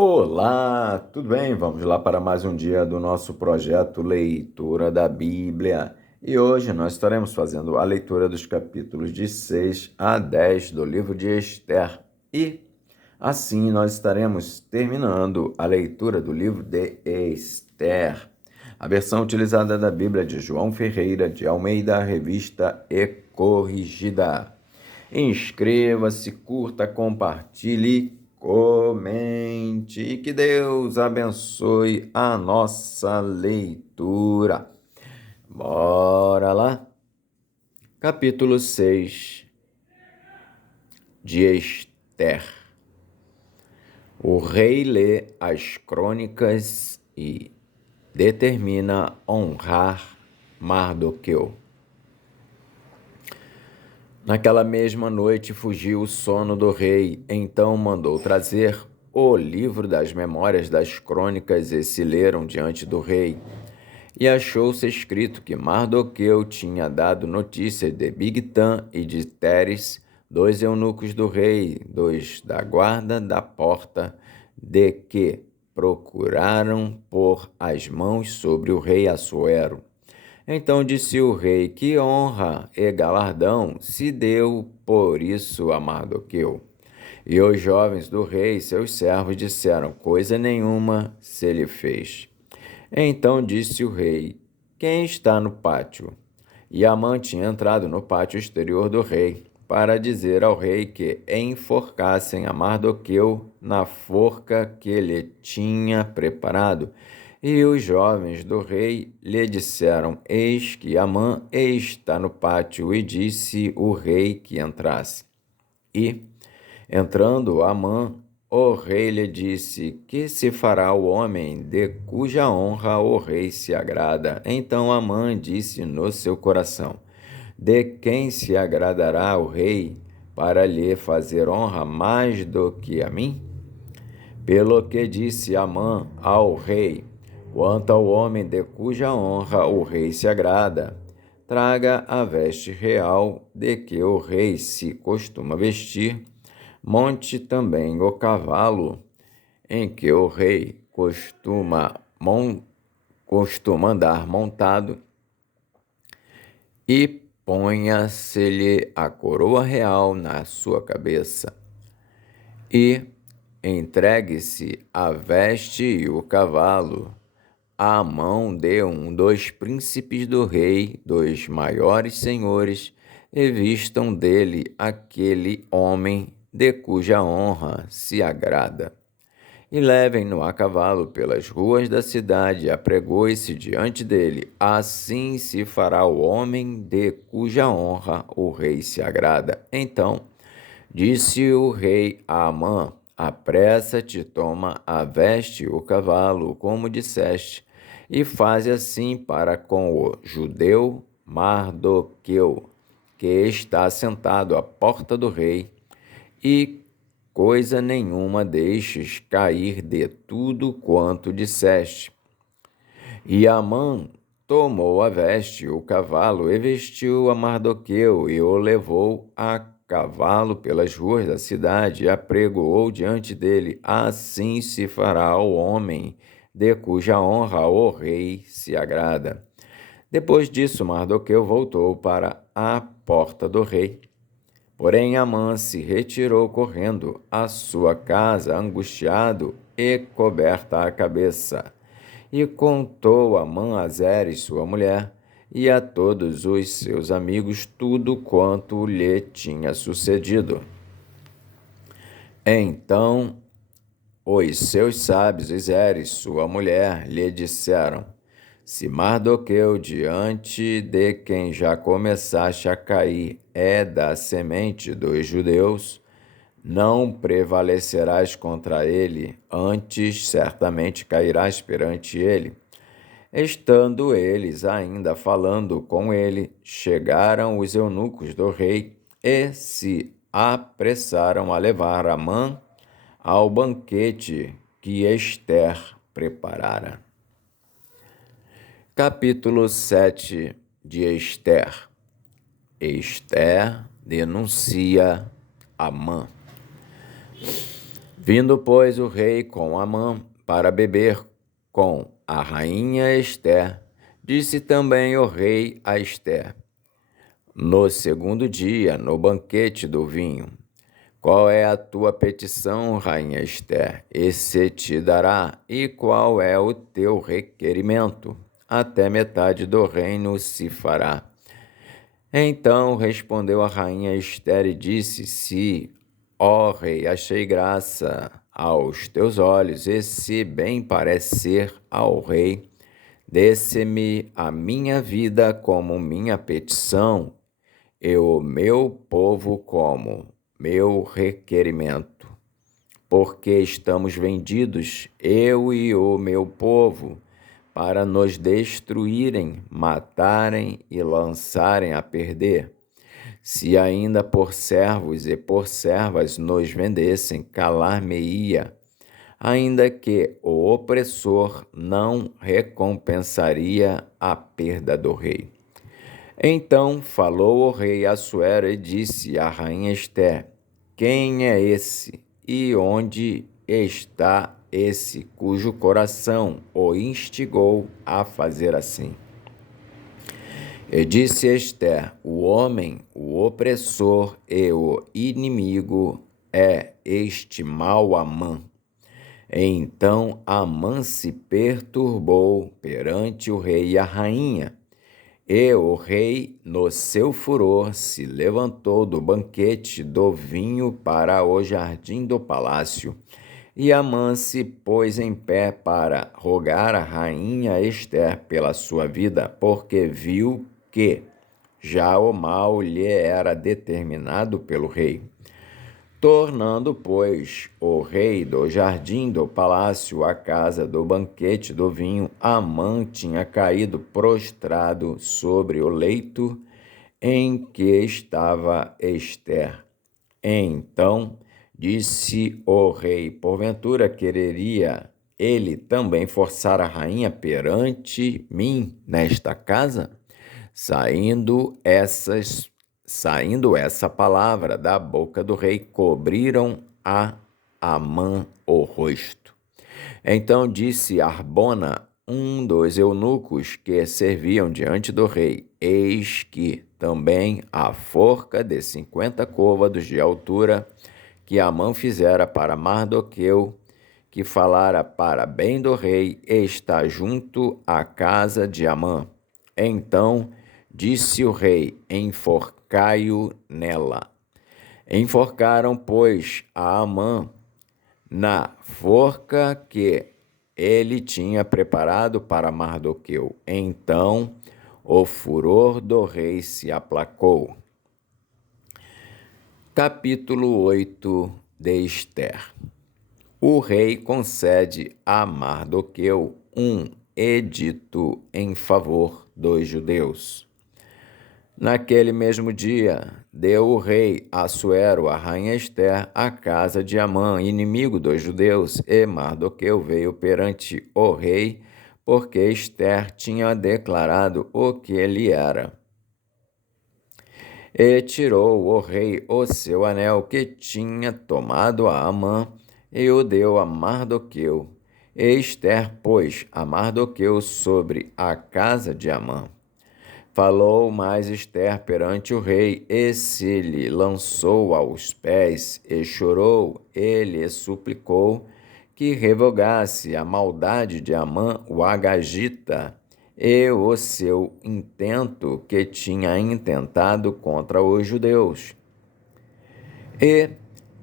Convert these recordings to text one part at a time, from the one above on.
Olá, tudo bem? Vamos lá para mais um dia do nosso projeto Leitura da Bíblia. E hoje nós estaremos fazendo a leitura dos capítulos de 6 a 10 do livro de Esther. E assim nós estaremos terminando a leitura do livro de Esther. A versão utilizada da Bíblia de João Ferreira de Almeida, revista e corrigida. Inscreva-se, curta, compartilhe, comente e que Deus abençoe a nossa leitura. Bora lá? Capítulo 6 de Esther. O rei lê as crônicas e determina honrar Mardoqueu. Naquela mesma noite fugiu o sono do rei, então mandou trazer o livro das memórias das crônicas e se leram diante do rei. E achou-se escrito que Mardoqueu tinha dado notícia de Bigtã e de Teres, dois eunucos do rei, dois da guarda da porta, de que procuraram pôr as mãos sobre o rei Assuero. Então disse o rei: que honra e galardão se deu por isso a Mardoqueu. E os jovens do rei, seus servos, disseram: coisa nenhuma se lhe fez. Então disse o rei: quem está no pátio? E Amã tinha entrado no pátio exterior do rei, para dizer ao rei que enforcassem a Mardoqueu na forca que lhe tinha preparado. E os jovens do rei lhe disseram: eis que Amã está no pátio, e disse o rei que entrasse. E, entrando Amã, o rei lhe disse: que se fará o homem de cuja honra o rei se agrada? Então Amã disse no seu coração: de quem se agradará o rei para lhe fazer honra mais do que a mim? Pelo que disse Amã ao rei: quanto ao homem de cuja honra o rei se agrada, traga a veste real de que o rei se costuma vestir, monte também o cavalo em que o rei costuma andar montado, e ponha-se-lhe a coroa real na sua cabeça, e entregue-se a veste e o cavalo à mão de um dos príncipes do rei, dos maiores senhores, e vistam dele aquele homem de cuja honra se agrada. E levem-no a cavalo pelas ruas da cidade, e apregoe-se diante dele. Assim se fará o homem de cuja honra o rei se agrada. Então disse o rei a Amã: apressa-te, toma a veste e o cavalo, como disseste, e faze assim para com o judeu Mardoqueu, que está sentado à porta do rei, e coisa nenhuma deixes cair de tudo quanto disseste. E Amã tomou a veste e o cavalo, e vestiu a Mardoqueu, e o levou a cavalo pelas ruas da cidade, e apregoou diante dele. Assim se fará ao homem de cuja honra o rei se agrada. Depois disso, Mardoqueu voltou para a porta do rei. Porém, Amã se retirou correndo à sua casa, angustiado e coberta a cabeça. E contou Amã a Zeres, sua mulher, e a todos os seus amigos tudo quanto lhe tinha sucedido. Então os seus sábios e Zeres, sua mulher, lhe disseram: se Mardoqueu, diante de quem já começaste a cair, é da semente dos judeus, não prevalecerás contra ele, antes certamente cairás perante ele. Estando eles ainda falando com ele, chegaram os eunucos do rei e se apressaram a levar Amã ao banquete que Esther preparara. Capítulo 7 de Esther. Esther denuncia Amã. Vindo, pois, o rei com Amã para beber com a rainha Ester, disse também o rei a Ester, no segundo dia, no banquete do vinho: qual é a tua petição, rainha Ester? E se te dará. E qual é o teu requerimento? Até metade do reino se fará. Então respondeu a rainha Ester e disse: se, ó rei, achei graça aos teus olhos, e se bem parecer ao rei, desse-me a minha vida como minha petição, e o meu povo como meu requerimento. Porque estamos vendidos, eu e o meu povo, para nos destruírem, matarem e lançarem a perder. Se ainda por servos e por servas nos vendessem, calar-me-ia, ainda que o opressor não recompensaria a perda do rei. Então falou o rei Assuero e disse à rainha Ester: quem é esse e onde está esse cujo coração o instigou a fazer assim? E disse Ester: o homem, o opressor e o inimigo é este mau Amã. Então Amã se perturbou perante o rei e a rainha. E o rei, no seu furor, se levantou do banquete do vinho para o jardim do palácio. E Amã se pôs em pé para rogar a rainha Ester pela sua vida, porque viu que já o mal lhe era determinado pelo rei. Tornando, pois, o rei do jardim do palácio à casa do banquete do vinho, Amã tinha caído prostrado sobre o leito em que estava Ester. Então disse o rei: porventura quereria ele também forçar a rainha perante mim nesta casa? Saindo essa palavra da boca do rei, cobriram a Amã o rosto. Então disse Arbona, um dos eunucos que serviam diante do rei: eis que também a forca de 50 côvados de altura que Amã fizera para Mardoqueu, que falara para bem do rei, está junto à casa de Amã. Então disse o rei: enforcai-o nela. Enforcaram, pois, a Amã na forca que ele tinha preparado para Mardoqueu. Então o furor do rei se aplacou. Capítulo 8 de Ester. O rei concede a Mardoqueu um edito em favor dos judeus. Naquele mesmo dia, deu o rei Assuero a rainha Ester à casa de Amã, inimigo dos judeus, e Mardoqueu veio perante o rei, porque Ester tinha declarado o que ele era. E tirou o rei o seu anel que tinha tomado a Amã, e o deu a Mardoqueu. E Ester pôs a Mardoqueu sobre a casa de Amã. Falou mais Ester perante o rei, e se lhe lançou aos pés, e chorou, e lhe suplicou que revogasse a maldade de Amã o Agagita, e o seu intento que tinha intentado contra os judeus. E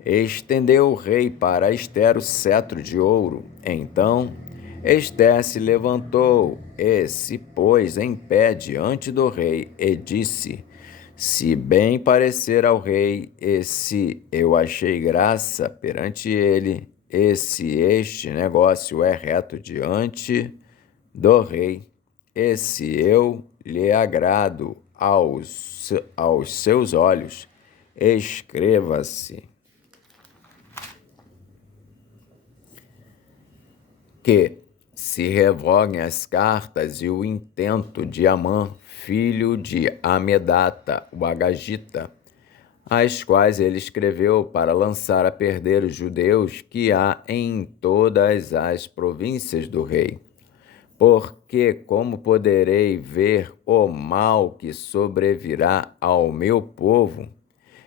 estendeu o rei para Ester o cetro de ouro. Então Ester se levantou e se pôs em pé diante do rei e disse: se bem parecer ao rei, e se eu achei graça perante ele, e se este negócio é reto diante do rei, e se eu lhe agrado aos seus olhos, escreva-se que se revoguem as cartas e o intento de Amã, filho de Amedata, o Agagita, as quais ele escreveu para lançar a perder os judeus que há em todas as províncias do rei. Porque como poderei ver o mal que sobrevirá ao meu povo?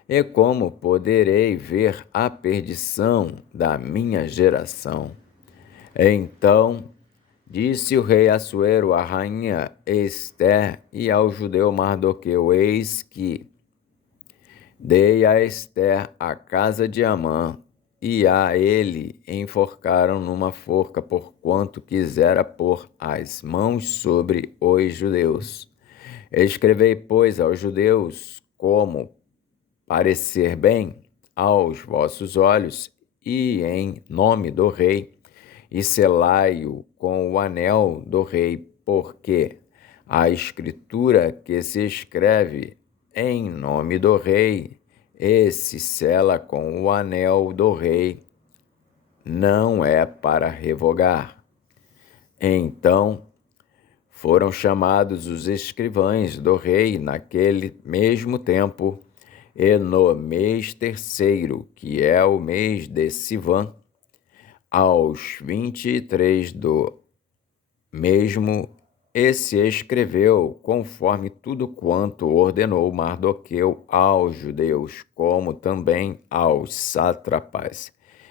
E como poderei ver a perdição da minha geração? Então disse o rei Assuero à rainha Ester e ao judeu Mardoqueu: Eis que dei a Ester a casa de Amã, e a ele enforcaram numa forca, porquanto quisera pôr as mãos sobre os judeus. Escrevei, pois, aos judeus como parecer bem aos vossos olhos, e em nome do rei, e selai-o com o anel do rei, porque a escritura que se escreve em nome do rei e se sela com o anel do rei, não é para revogar. Então foram chamados os escrivães do rei naquele mesmo tempo, e no mês terceiro, que é o mês de Sivan, aos 23 do mesmo, e se escreveu conforme tudo quanto ordenou Mardoqueu aos judeus, como também aos sátrapas,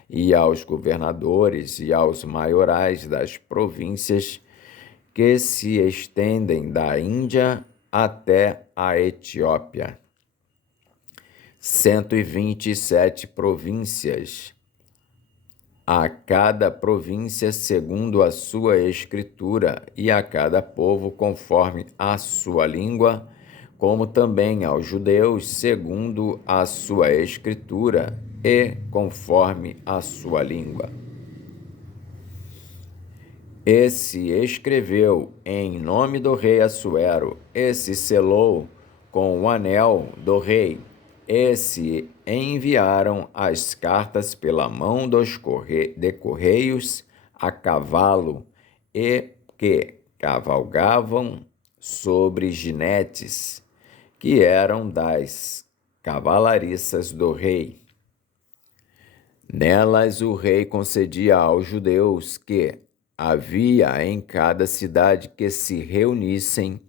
e aos governadores e aos maiorais das províncias que se estendem da Índia até a Etiópia. 127 províncias, a cada província segundo a sua escritura, e a cada povo conforme a sua língua, como também aos judeus segundo a sua escritura e conforme a sua língua. E se escreveu em nome do rei Assuero, e se selou com o anel do rei, e se enviaram as cartas pela mão de correios a cavalo, e que cavalgavam sobre jinetes, que eram das cavalariças do rei. Nelas o rei concedia aos judeus que havia em cada cidade que se reunissem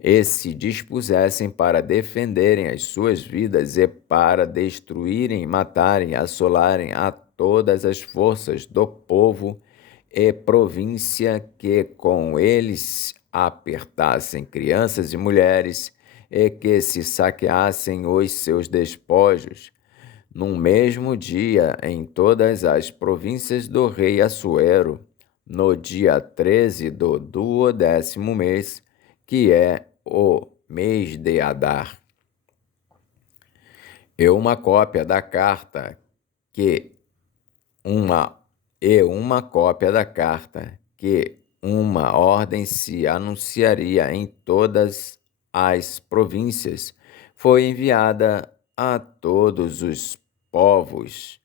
e se dispusessem para defenderem as suas vidas e para destruírem, matarem, assolarem a todas as forças do povo e província que com eles apertassem crianças e mulheres e que se saqueassem os seus despojos. Num mesmo dia, em todas as províncias do rei Assuero, no dia 13 do 12º mês, que é o mês de Adar. E uma cópia da carta que uma ordem se anunciaria em todas as províncias foi enviada a todos os povos,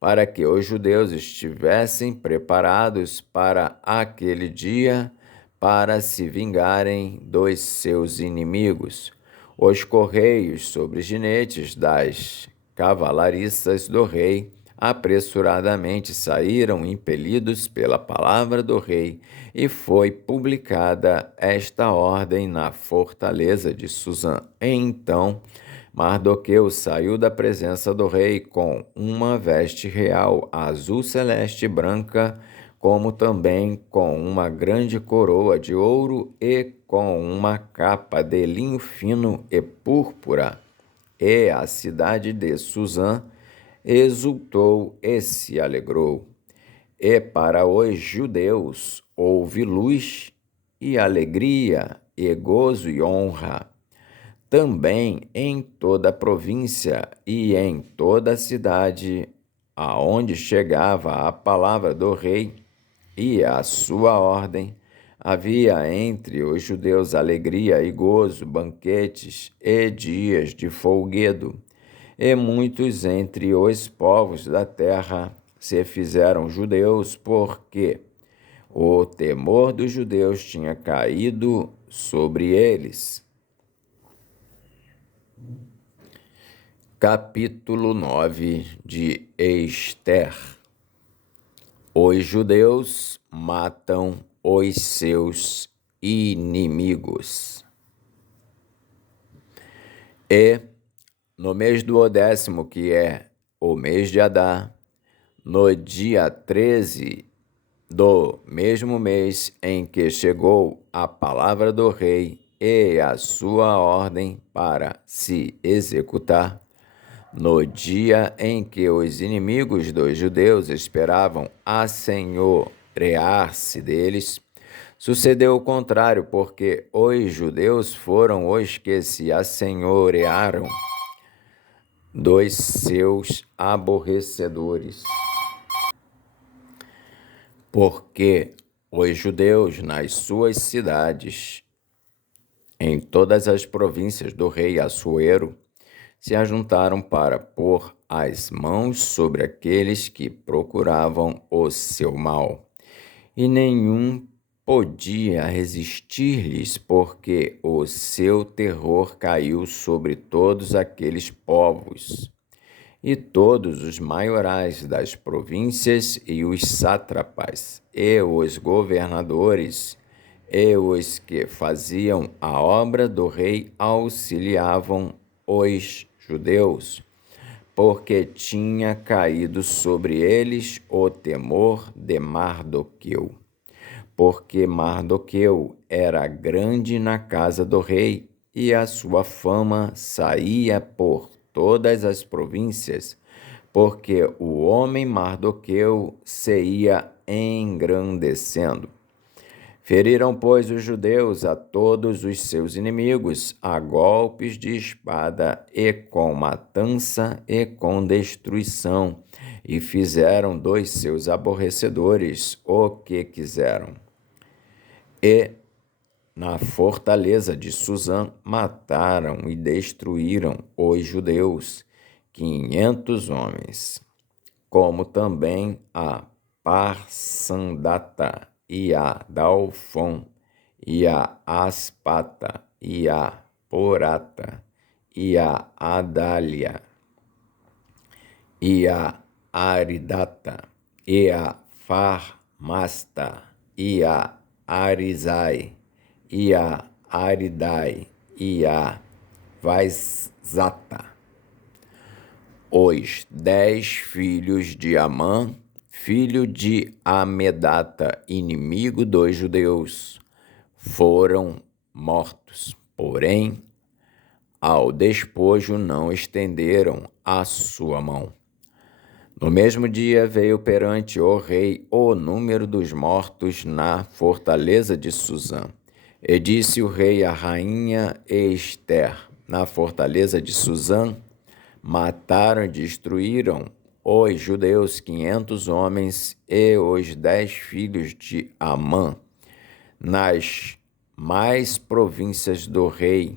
para que os judeus estivessem preparados para aquele dia, para se vingarem dos seus inimigos. Os correios sobre jinetes das cavalariças do rei apressuradamente saíram impelidos pela palavra do rei, e foi publicada esta ordem na fortaleza de Susã. Então Mardoqueu saiu da presença do rei com uma veste real azul celeste e branca, como também com uma grande coroa de ouro e com uma capa de linho fino e púrpura. E a cidade de Susã exultou e se alegrou. E para os judeus houve luz e alegria e gozo e honra. Também em toda a província e em toda a cidade, aonde chegava a palavra do rei e a sua ordem, havia entre os judeus alegria e gozo, banquetes e dias de folguedo, e muitos entre os povos da terra se fizeram judeus, porque o temor dos judeus tinha caído sobre eles. Capítulo 9 de Ester. Os judeus matam os seus inimigos. E, no mês do 10º, que é o mês de Adar, no dia 13 do mesmo mês em que chegou a palavra do rei e a sua ordem para se executar, no dia em que os inimigos dos judeus esperavam assenhorear-se deles, sucedeu o contrário, porque os judeus foram os que se assenhorearam dos seus aborrecedores. Porque os judeus nas suas cidades, em todas as províncias do rei Assuero, se ajuntaram para pôr as mãos sobre aqueles que procuravam o seu mal. E nenhum podia resistir-lhes, porque o seu terror caiu sobre todos aqueles povos. E todos os maiorais das províncias e os sátrapas, e os governadores, e os que faziam a obra do rei auxiliavam os judeus, porque tinha caído sobre eles o temor de Mardoqueu. Porque Mardoqueu era grande na casa do rei, e a sua fama saía por todas as províncias, porque o homem Mardoqueu se ia engrandecendo. Feriram, pois, os judeus a todos os seus inimigos, a golpes de espada, e com matança, e com destruição, e fizeram dos seus aborrecedores o que quiseram. E na fortaleza de Susã mataram e destruíram os judeus, 500 homens, como também a Parsandata, e a Dalfon, e a Aspata, e a Porata, e a Adália, e a Aridata, e a Farmasta, e a Arizai, e a Aridai, e a Vaizata. Os 10 filhos de Amã, filho de Amedata, inimigo dos judeus, foram mortos, porém, ao despojo não estenderam a sua mão. No mesmo dia veio perante o rei o número dos mortos na fortaleza de Susã. E disse o rei à rainha Ester: na fortaleza de Susã mataram e destruíram os judeus 500 homens e os 10 filhos de Amã. Nas mais províncias do rei,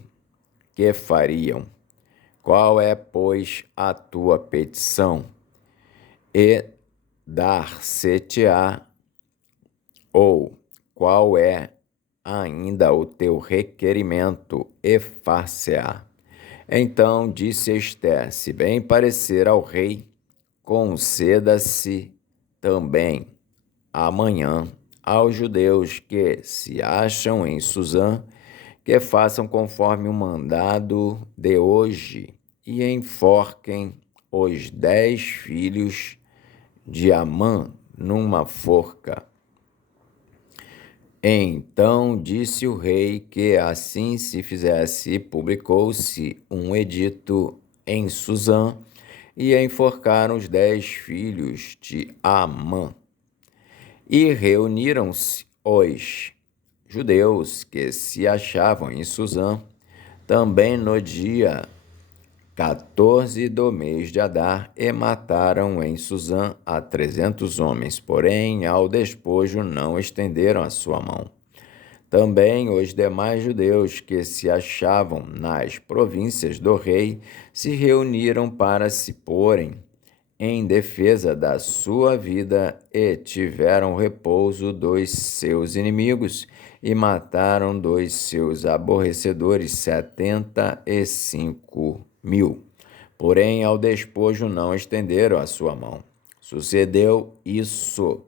que fariam? Qual é, pois, a tua petição? E dar-se-te-á, ou qual é ainda o teu requerimento, e far-se-á. Então disse Ester: se bem parecer ao rei, conceda-se também amanhã aos judeus que se acham em Susã, que façam conforme o mandado de hoje, e enforquem os 10 filhos de Amã numa forca. Então disse o rei que assim se fizesse, e publicou-se um edito em Susã, e enforcaram os 10 filhos de Amã. E reuniram-se os judeus que se achavam em Susã, também no dia 14 do mês de Adar, e mataram em Susã a 300 homens, porém ao despojo não estenderam a sua mão. Também os demais judeus que se achavam nas províncias do rei se reuniram para se porem em defesa da sua vida, e tiveram repouso dos seus inimigos, e mataram dos seus aborrecedores 75.000. porém ao despojo não estenderam a sua mão. Sucedeu isso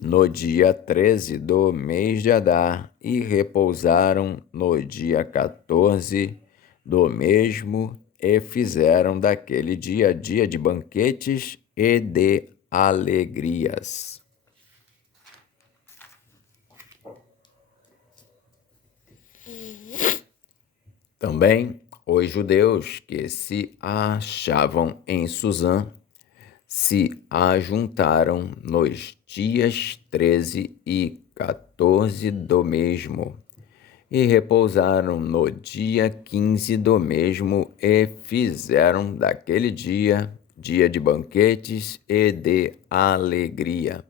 no dia 13 do mês de Adar, e repousaram no dia 14 do mesmo, e fizeram daquele dia dia de banquetes e de alegrias. Também os judeus que se achavam em Susã se ajuntaram nos dias 13 e 14 do mesmo, e repousaram no dia 15 do mesmo, e fizeram daquele dia dia de banquetes e de alegria.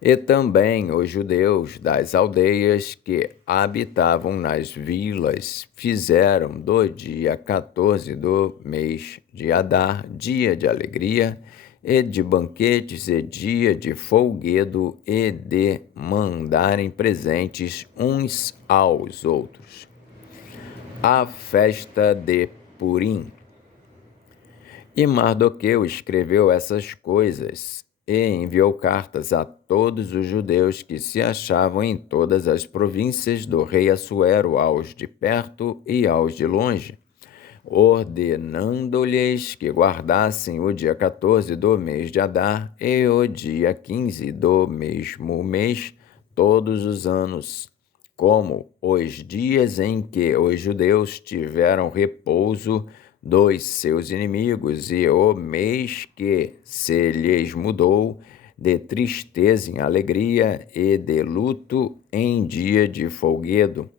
E também os judeus das aldeias que habitavam nas vilas fizeram do dia 14 do mês de Adar dia de alegria e de banquetes e dia de folguedo e de mandarem presentes uns aos outros. A festa de Purim. E Mardoqueu escreveu essas coisas e enviou cartas a todos os judeus que se achavam em todas as províncias do rei Assuero, aos de perto e aos de longe, ordenando-lhes que guardassem o dia 14 do mês de Adar e o dia 15 do mesmo mês todos os anos, como os dias em que os judeus tiveram repouso dos seus inimigos, e o mês que se lhes mudou de tristeza em alegria e de luto em dia de folguedo,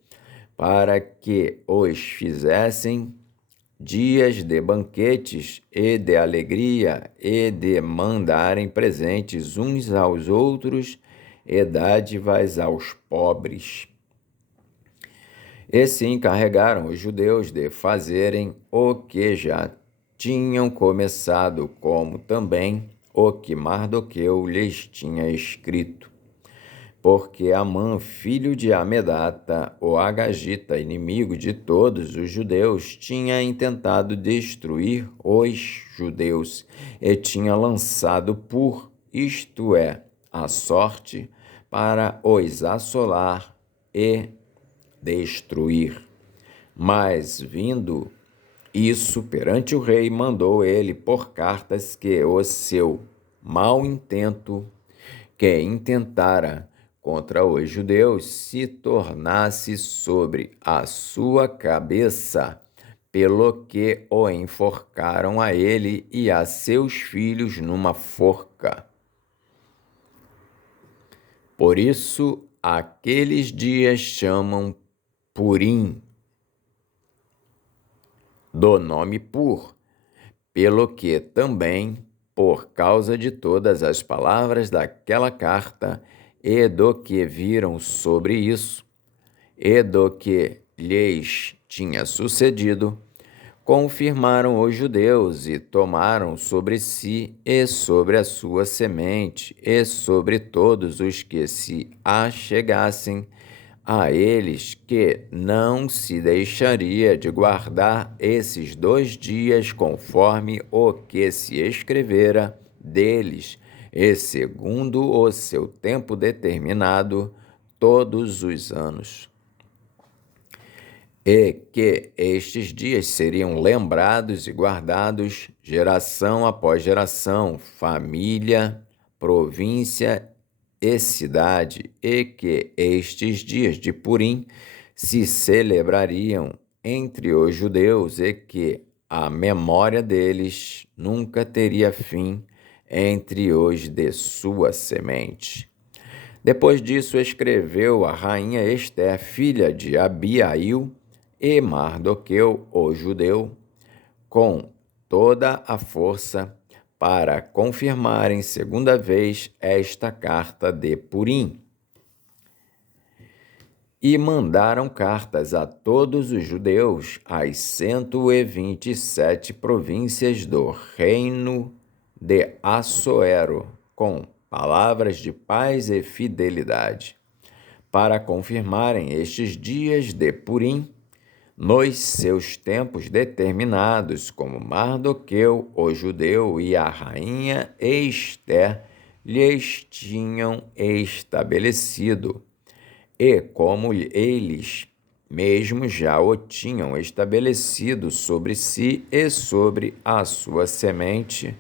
para que os fizessem dias de banquetes e de alegria e de mandarem presentes uns aos outros e dádivas aos pobres. E se encarregaram os judeus de fazerem o que já tinham começado, como também o que Mardoqueu lhes tinha escrito. Porque Amã, filho de Amedata, o agagita, inimigo de todos os judeus, tinha intentado destruir os judeus e tinha lançado isto é, a sorte, para os assolar e destruir. Mas, vindo isso perante o rei, mandou ele por cartas que o seu mau intento, que intentara contra os judeus, se tornasse sobre a sua cabeça, pelo que o enforcaram a ele e a seus filhos numa forca. Por isso, aqueles dias chamam Purim, do nome Pur, pelo que também, por causa de todas as palavras daquela carta e do que viram sobre isso, e do que lhes tinha sucedido, confirmaram os judeus e tomaram sobre si e sobre a sua semente e sobre todos os que se achegassem a eles, que não se deixaria de guardar esses 2 dias conforme o que se escrevera deles, e segundo o seu tempo determinado, todos os anos. E que estes dias seriam lembrados e guardados geração após geração, família, província e cidade, e que estes dias de Purim se celebrariam entre os judeus, e que a memória deles nunca teria fim entre os de sua semente. Depois disso, escreveu a rainha Ester, filha de Abiail, e Mardoqueu, o judeu, com toda a força, para confirmarem segunda vez esta carta de Purim. E mandaram cartas a todos os judeus, às 127 províncias do reino de Assuero, com palavras de paz e fidelidade, para confirmarem estes dias de Purim, nos seus tempos determinados, como Mardoqueu, o judeu, e a rainha Ester lhes tinham estabelecido, e como eles mesmos já o tinham estabelecido sobre si e sobre a sua semente,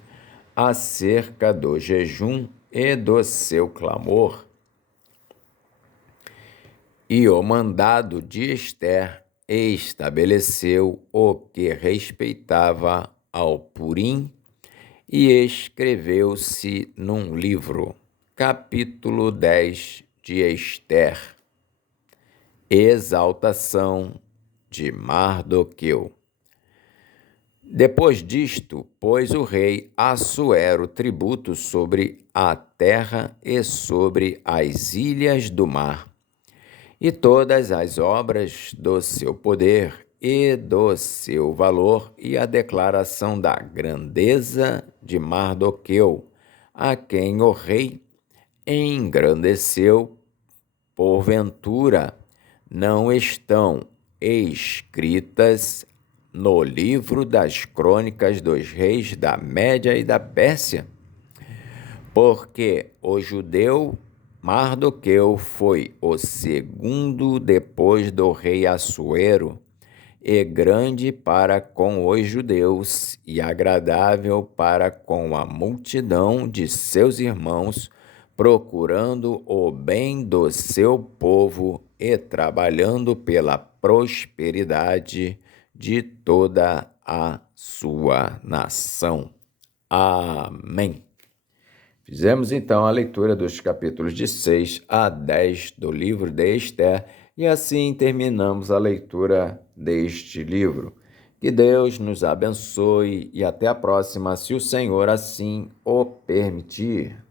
acerca do jejum e do seu clamor. E o mandado de Ester estabeleceu o que respeitava ao Purim e escreveu-se num livro. Capítulo 10 de Ester. Exaltação de Mardoqueu. Depois disto, pôs o rei Assuero tributo sobre a terra e sobre as ilhas do mar, e todas as obras do seu poder e do seu valor, e a declaração da grandeza de Mardoqueu, a quem o rei engrandeceu, porventura não estão escritas no livro das crônicas dos reis da Média e da Pérsia? Porque o judeu Mardoqueu foi o segundo depois do rei Assuero, e grande para com os judeus, e agradável para com a multidão de seus irmãos, procurando o bem do seu povo e trabalhando pela prosperidade de toda a sua nação. Amém. Fizemos então a leitura dos capítulos de 6 a 10 do livro de Ester e assim terminamos a leitura deste livro. Que Deus nos abençoe e até a próxima, se o Senhor assim o permitir.